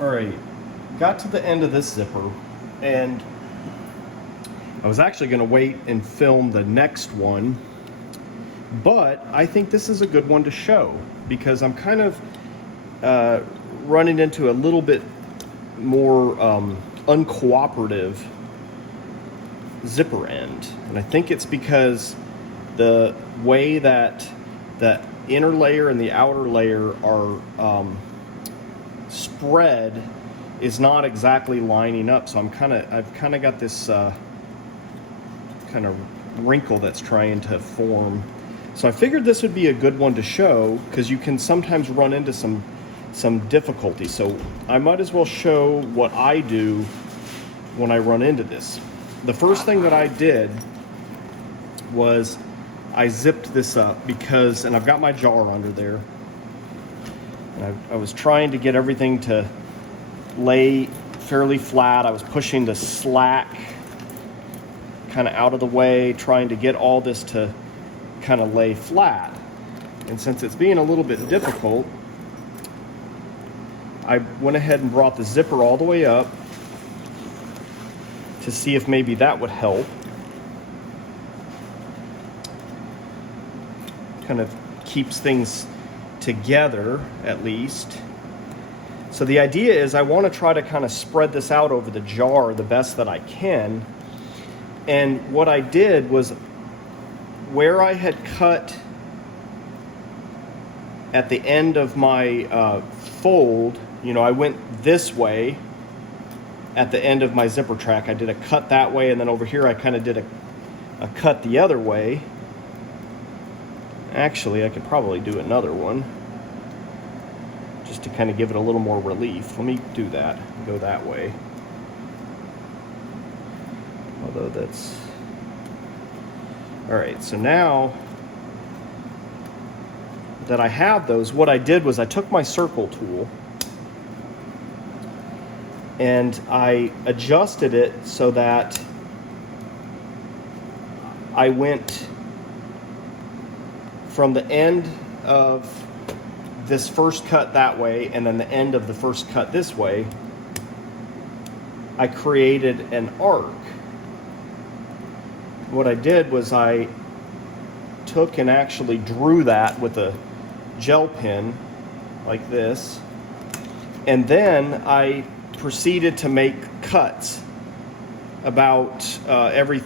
All right, got to the end of this zipper, and I was actually going to wait and film the next one, but I think this is a good one to show because I'm kind of running into a little bit more uncooperative zipper end, and I think it's because the way that the inner layer and the outer layer are spread is not exactly lining up. So I've kind of got this kind of wrinkle that's trying to form. So I figured this would be a good one to show because you can sometimes run into some difficulty. So I might as well show what I do when I run into this. The first thing that I did was I zipped this up because, and I've got my jar under there, and I was trying to get everything to lay fairly flat. I was pushing the slack kind of out of the way, trying to get all this to kind of lay flat. And since it's being a little bit difficult, I went ahead and brought the zipper all the way up to see if maybe that would help. Kind of keeps things together at least. So the idea is I want to try to kind of spread this out over the jar the best that I can. And what I did was where I had cut at the end of my fold, I went this way at the end of my zipper track. I did a cut that way, and then over here I kind of did a cut the other way. Actually, I could probably do another one just to kind of give it a little more relief. Let me do that, go that way. Although that's... All right, so now that I have those, what I did was I took my circle tool and I adjusted it so that I went from the end of this first cut that way and then the end of the first cut this way. I created an arc. What I did was I took and actually drew that with a gel pen like this, and then I proceeded to make cuts about every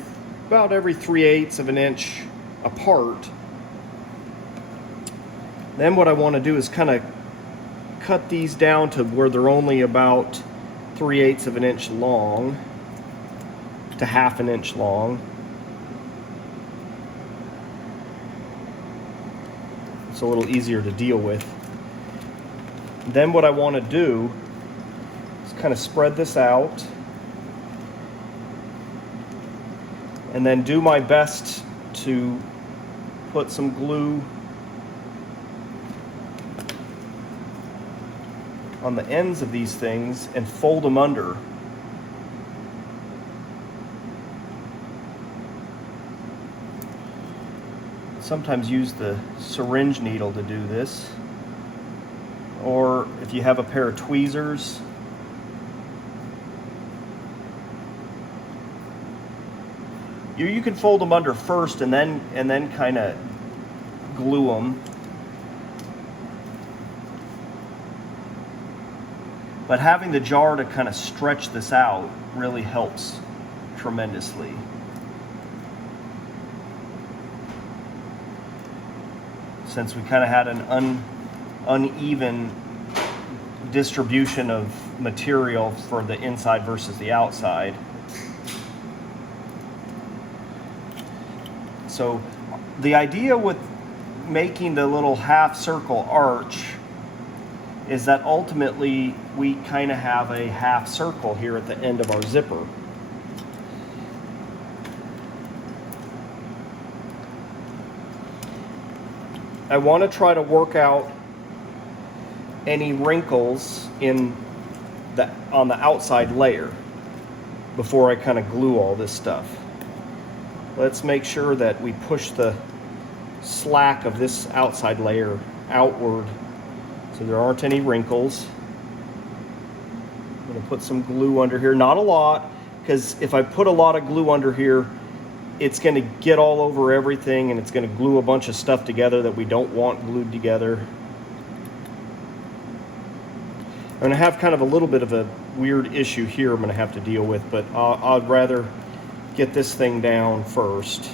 3/8 of an inch apart. Then what I want to do is kind of cut these down to where they're only about 3/8 of an inch long to 1/2 an inch long. It's a little easier to deal with. Then what I want to do is kind of spread this out and then do my best to put some glue on the ends of these things and fold them under. Sometimes use the syringe needle to do this, or if you have a pair of tweezers, you can fold them under first and then kind of glue them. But having the jar to kind of stretch this out really helps tremendously. Since we kind of had an uneven distribution of material for the inside versus the outside. So the idea with making the little half circle arch is that ultimately we kind of have a half circle here at the end of our zipper. I want to try to work out any wrinkles on the outside layer before I kind of glue all this stuff. Let's make sure that we push the slack of this outside layer outward so there aren't any wrinkles. going to put some glue under here, not a lot, because if I put a lot of glue under here, it's going to get all over everything and it's going to glue a bunch of stuff together that we don't want glued together. I'm going to have kind of a little bit of a weird issue here I'm going to have to deal with, but I'd rather get this thing down first.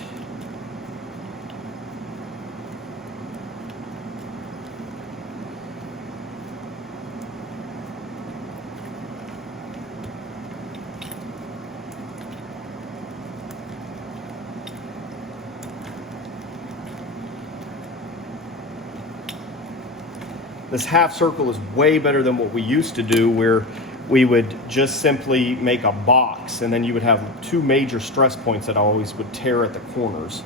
This half circle is way better than what we used to do, where we would just simply make a box and then you would have two major stress points that always would tear at the corners.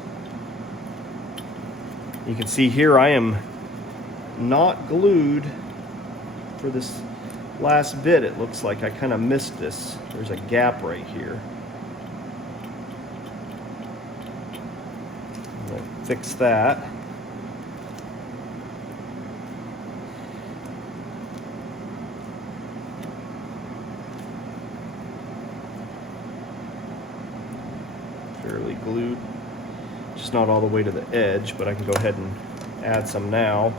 You can see here I am not glued for this last bit. It looks like I kind of missed this. There's a gap right here. I'm going to fix that. Fairly glued, just not all the way to the edge, but I can go ahead and add some now.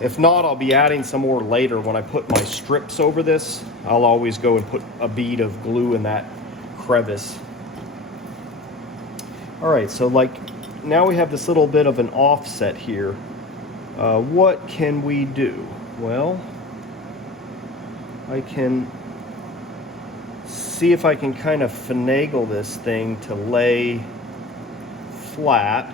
If not, I'll be adding some more later. When I put my strips over this, I'll always go and put a bead of glue in that crevice. All right, so like now we have this little bit of an offset here. What can we do? Well, I can see if I can kind of finagle this thing to lay flat,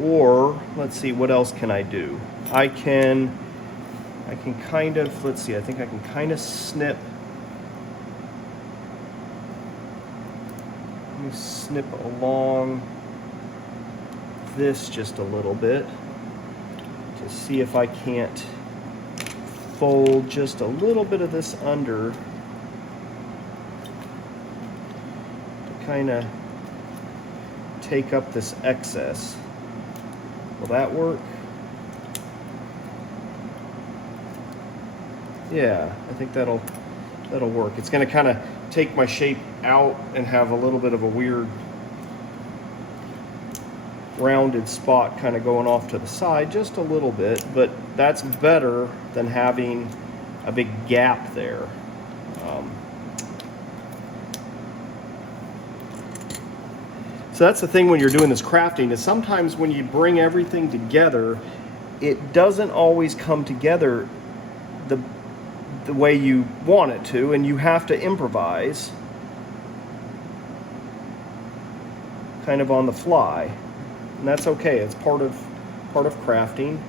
or let's see, what else can I do? I can kind of, let's see, I think I can kind of snip. Let me snip along this just a little bit to see if I can't fold just a little bit of this under to kind of take up this excess. Will that work? Yeah, I think that'll work. It's going to kind of take my shape out and have a little bit of a weird rounded spot kind of going off to the side just a little bit, but that's better than having a big gap there. So that's the thing when you're doing this crafting, is sometimes when you bring everything together, it doesn't always come together the way you want it to, and you have to improvise kind of on the fly. And that's okay. It's part of crafting.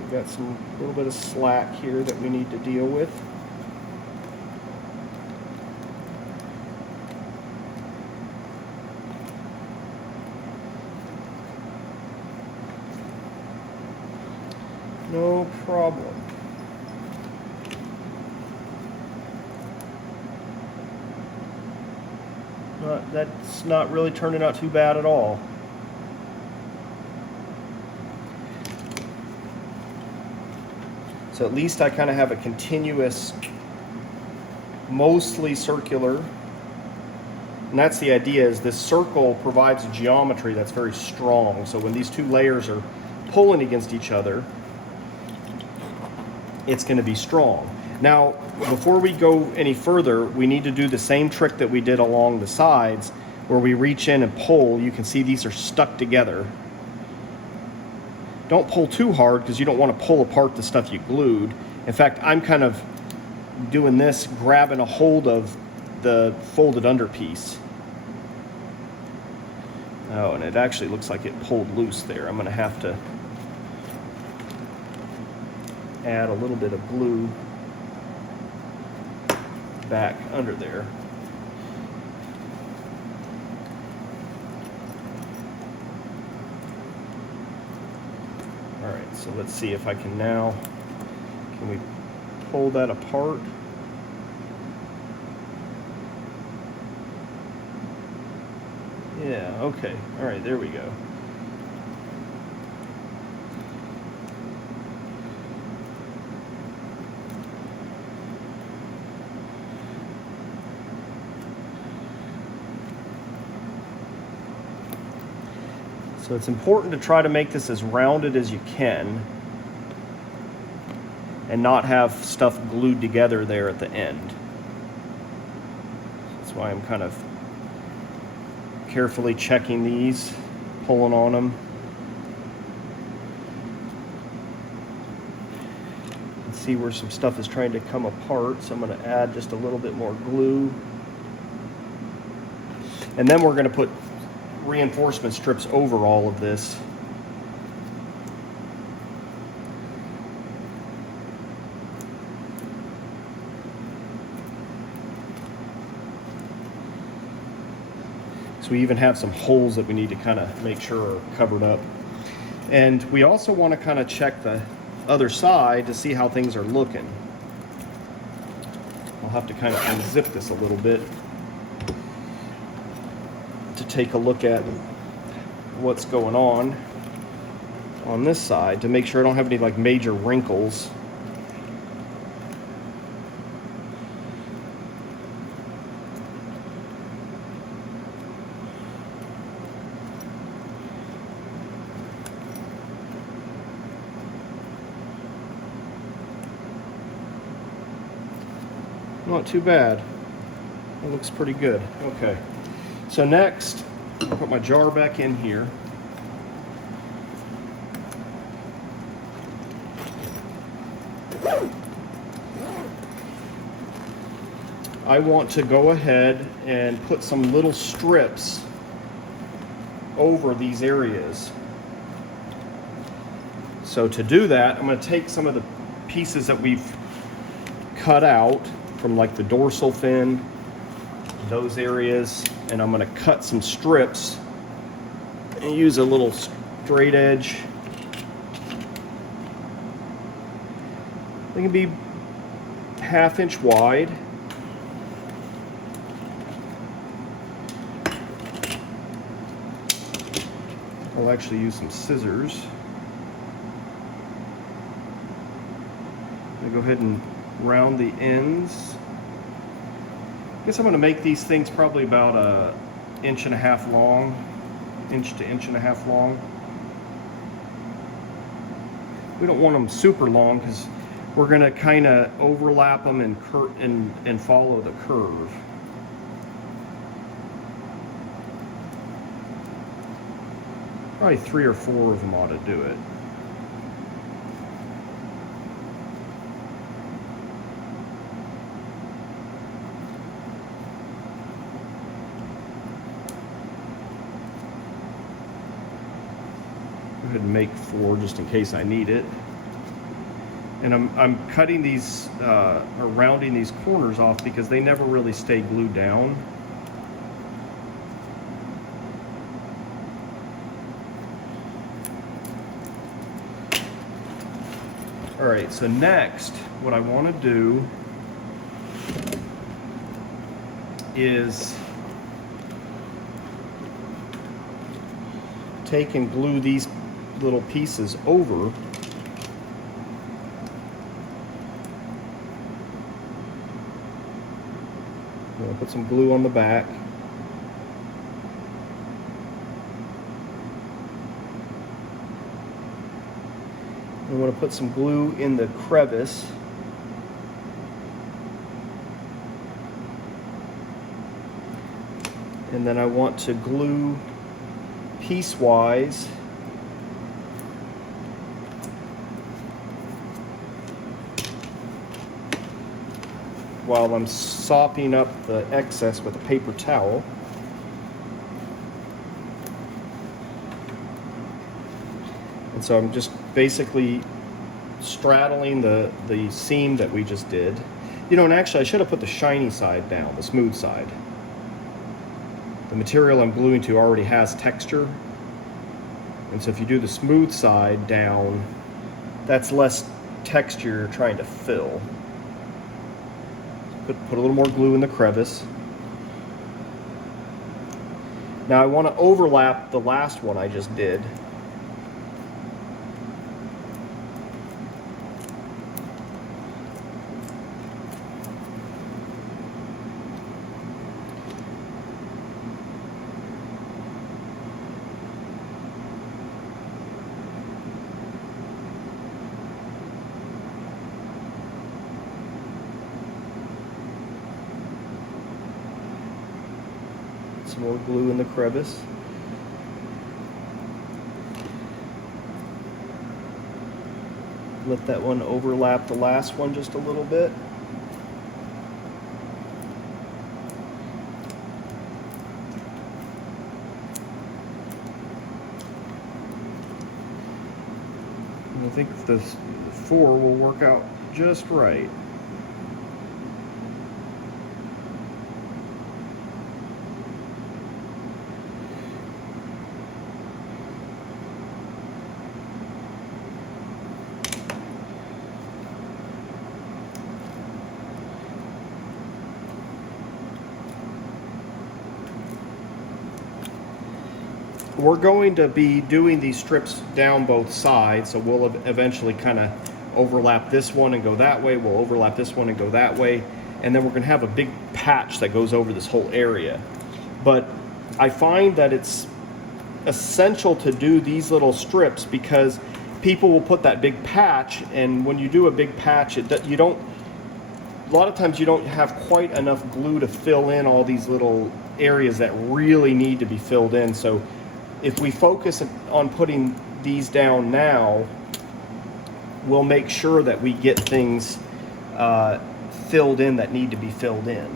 We've got some little bit of slack here that we need to deal with. No problem. That's not really turning out too bad at all. So at least I kind of have a continuous, mostly circular, and that's the idea, is this circle provides a geometry that's very strong. So when these two layers are pulling against each other, it's going to be strong. Now, before we go any further, we need to do the same trick that we did along the sides, where we reach in and pull. You can see these are stuck together. Don't pull too hard, because you don't want to pull apart the stuff you glued. In fact, I'm kind of doing this, grabbing a hold of the folded under piece. Oh, and it actually looks like it pulled loose there. I'm going to have to add a little bit of glue back under there. All right, so let's see if I can now, can we pull that apart? Yeah, okay, all right, there we go. So it's important to try to make this as rounded as you can and not have stuff glued together there at the end. That's why I'm kind of carefully checking these, pulling on them. See where some stuff is trying to come apart, so I'm going to add just a little bit more glue. And then we're going to put reinforcement strips over all of this. So we even have some holes that we need to kind of make sure are covered up. And we also want to kind of check the other side to see how things are looking. I'll have to kind of unzip this a little bit to take a look at what's going on this side to make sure I don't have any like major wrinkles. Not too bad. It looks pretty good. Okay. So next, I'll put my jar back in here. I want to go ahead and put some little strips over these areas. So to do that, I'm going to take some of the pieces that we've cut out from like the dorsal fin, those areas, and I'm going to cut some strips and use a little straight edge. They can be 1/2 inch wide. I'll actually use some scissors. I'm going to go ahead and round the ends. I guess I'm going to make these things probably about 1.5 inches long, 1 to 1.5 inches long. We don't want them super long because we're going to kind of overlap them and follow the curve. Probably 3 or 4 of them ought to do it. Go ahead and make 4 just in case I need it. And I'm cutting these or rounding these corners off because they never really stay glued down. All right, so next, what I want to do is take and glue these little pieces over. I'm going to put some glue on the back. I'm going to put some glue in the crevice. And then I want to glue piecewise while I'm sopping up the excess with a paper towel. And so I'm just basically straddling the seam that we just did. You know, and actually I should have put the shiny side down, the smooth side. The material I'm gluing to already has texture. And so if you do the smooth side down, that's less texture you're trying to fill. Put a little more glue in the crevice. Now I want to overlap the last one I just did. some more glue in the crevice. Let that one overlap the last one just a little bit. And I think the 4 will work out just right. We're going to be doing these strips down both sides, so we'll eventually kind of overlap this one and go that way. We'll overlap this one and go that way. And then we're going to have a big patch that goes over this whole area. But I find that it's essential to do these little strips because people will put that big patch, and when you do a big patch, a lot of times you don't have quite enough glue to fill in all these little areas that really need to be filled in. So if we focus on putting these down now, we'll make sure that we get things filled in that need to be filled in.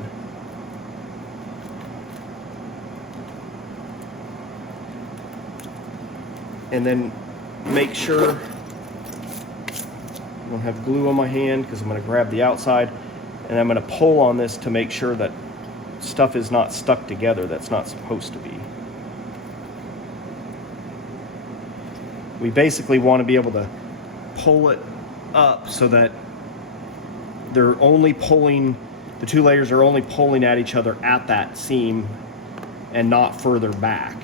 And then make sure, I'm gonna have glue on my hand because I'm gonna grab the outside, and I'm gonna pull on this to make sure that stuff is not stuck together that's not supposed to be. We basically want to be able to pull it up so that they're only pulling, the 2 layers are only pulling at each other at that seam and not further back.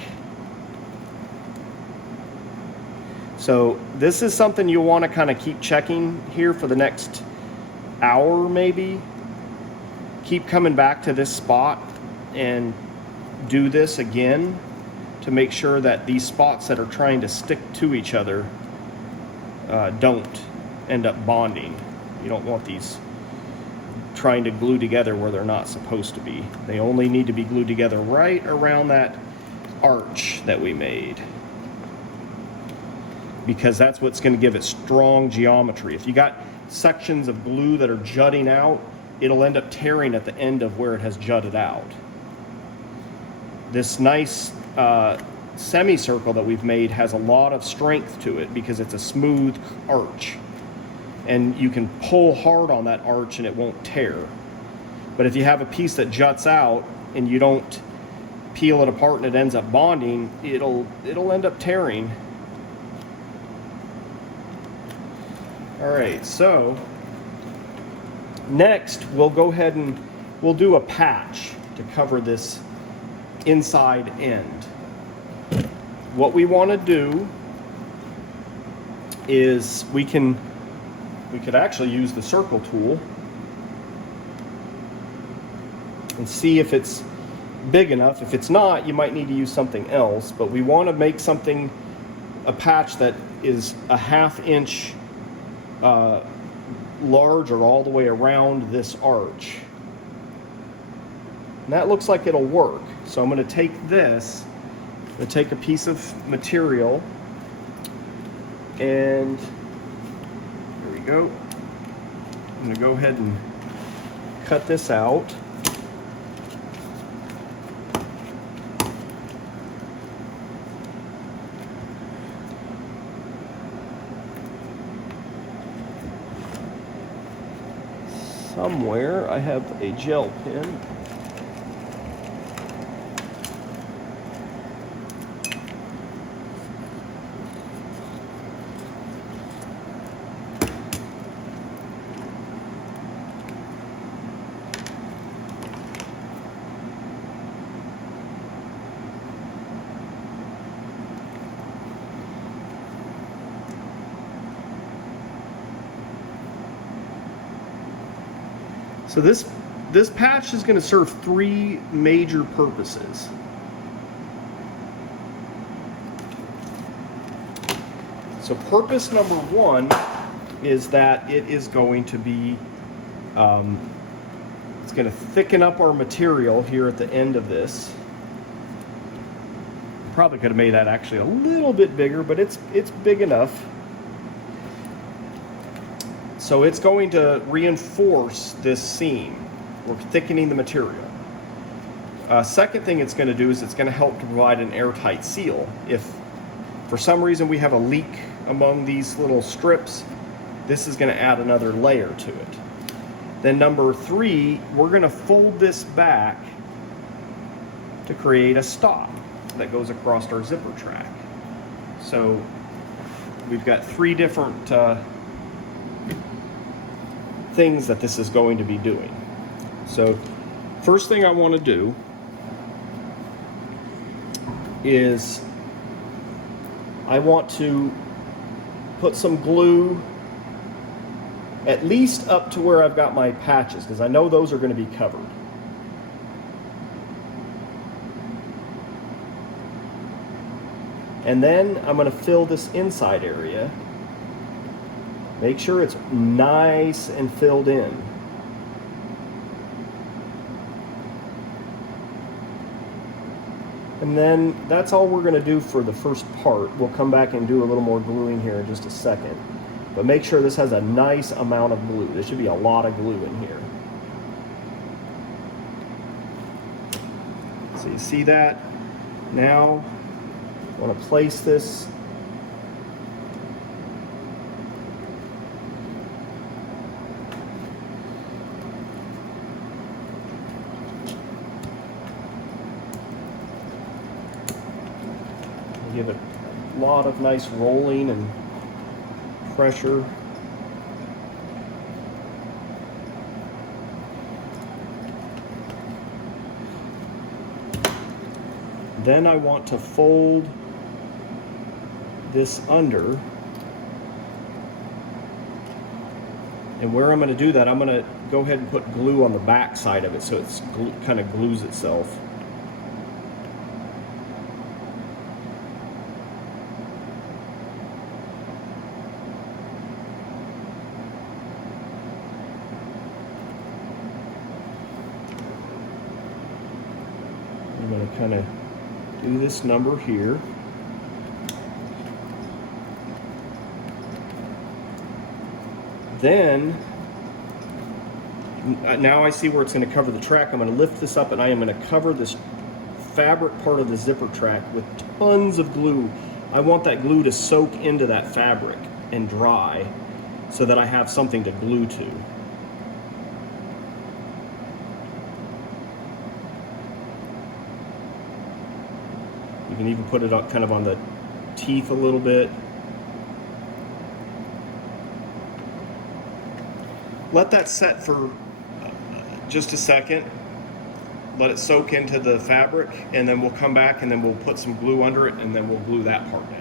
So this is something you'll want to kind of keep checking here for the next hour maybe. Keep coming back to this spot and do this again to make sure that these spots that are trying to stick to each other don't end up bonding. You don't want these trying to glue together where they're not supposed to be. They only need to be glued together right around that arch that we made, because that's what's going to give it strong geometry. If you got sections of glue that are jutting out, it'll end up tearing at the end of where it has jutted out. This nice semicircle that we've made has a lot of strength to it because it's a smooth arch, and you can pull hard on that arch and it won't tear. But if you have a piece that juts out and you don't peel it apart and it ends up bonding, it'll end up tearing. All right, so next we'll go ahead and we'll do a patch to cover this inside end. What we want to do is we could actually use the circle tool and see if it's big enough. If it's not, you might need to use something else, but we want to make something, a patch that is a 1/2 inch larger all the way around this arch. And that looks like it'll work. So I'm going to take this, I'm going to take a piece of material, and here we go. I'm going to go ahead and cut this out. Somewhere I have a gel pen. So this patch is going to serve 3 major purposes. So purpose number 1 is that it is going to be, it's going to thicken up our material here at the end of this. probably could have made that actually a little bit bigger, but it's big enough. So it's going to reinforce this seam. We're thickening the material. Second thing it's going to do is it's going to help to provide an airtight seal. If for some reason we have a leak among these little strips, this is going to add another layer to it. Then number 3, we're going to fold this back to create a stop that goes across our zipper track. So we've got 3 different things that this is going to be doing. So first thing I want to do is I want to put some glue at least up to where I've got my patches, because I know those are going to be covered. And then I'm going to fill this inside area. Make sure it's nice and filled in. And then that's all we're going to do for the first part. We'll come back and do a little more gluing here in just a second. But make sure this has a nice amount of glue. There should be a lot of glue in here. So you see that? Now I want to place this give it a lot of nice rolling and pressure. Then I want to fold this under, and where I'm going to do that, I'm going to go ahead and put glue on the back side of it so it's kind of glues itself. I'm going to kind of do this number here. Then, now I see where it's going to cover the track. I'm going to lift this up and I am going to cover this fabric part of the zipper track with tons of glue. I want that glue to soak into that fabric and dry so that I have something to glue to. You can even put it up kind of on the teeth a little bit. Let that set for just a second. Let it soak into the fabric, and then we'll come back and then we'll put some glue under it and then we'll glue that part down.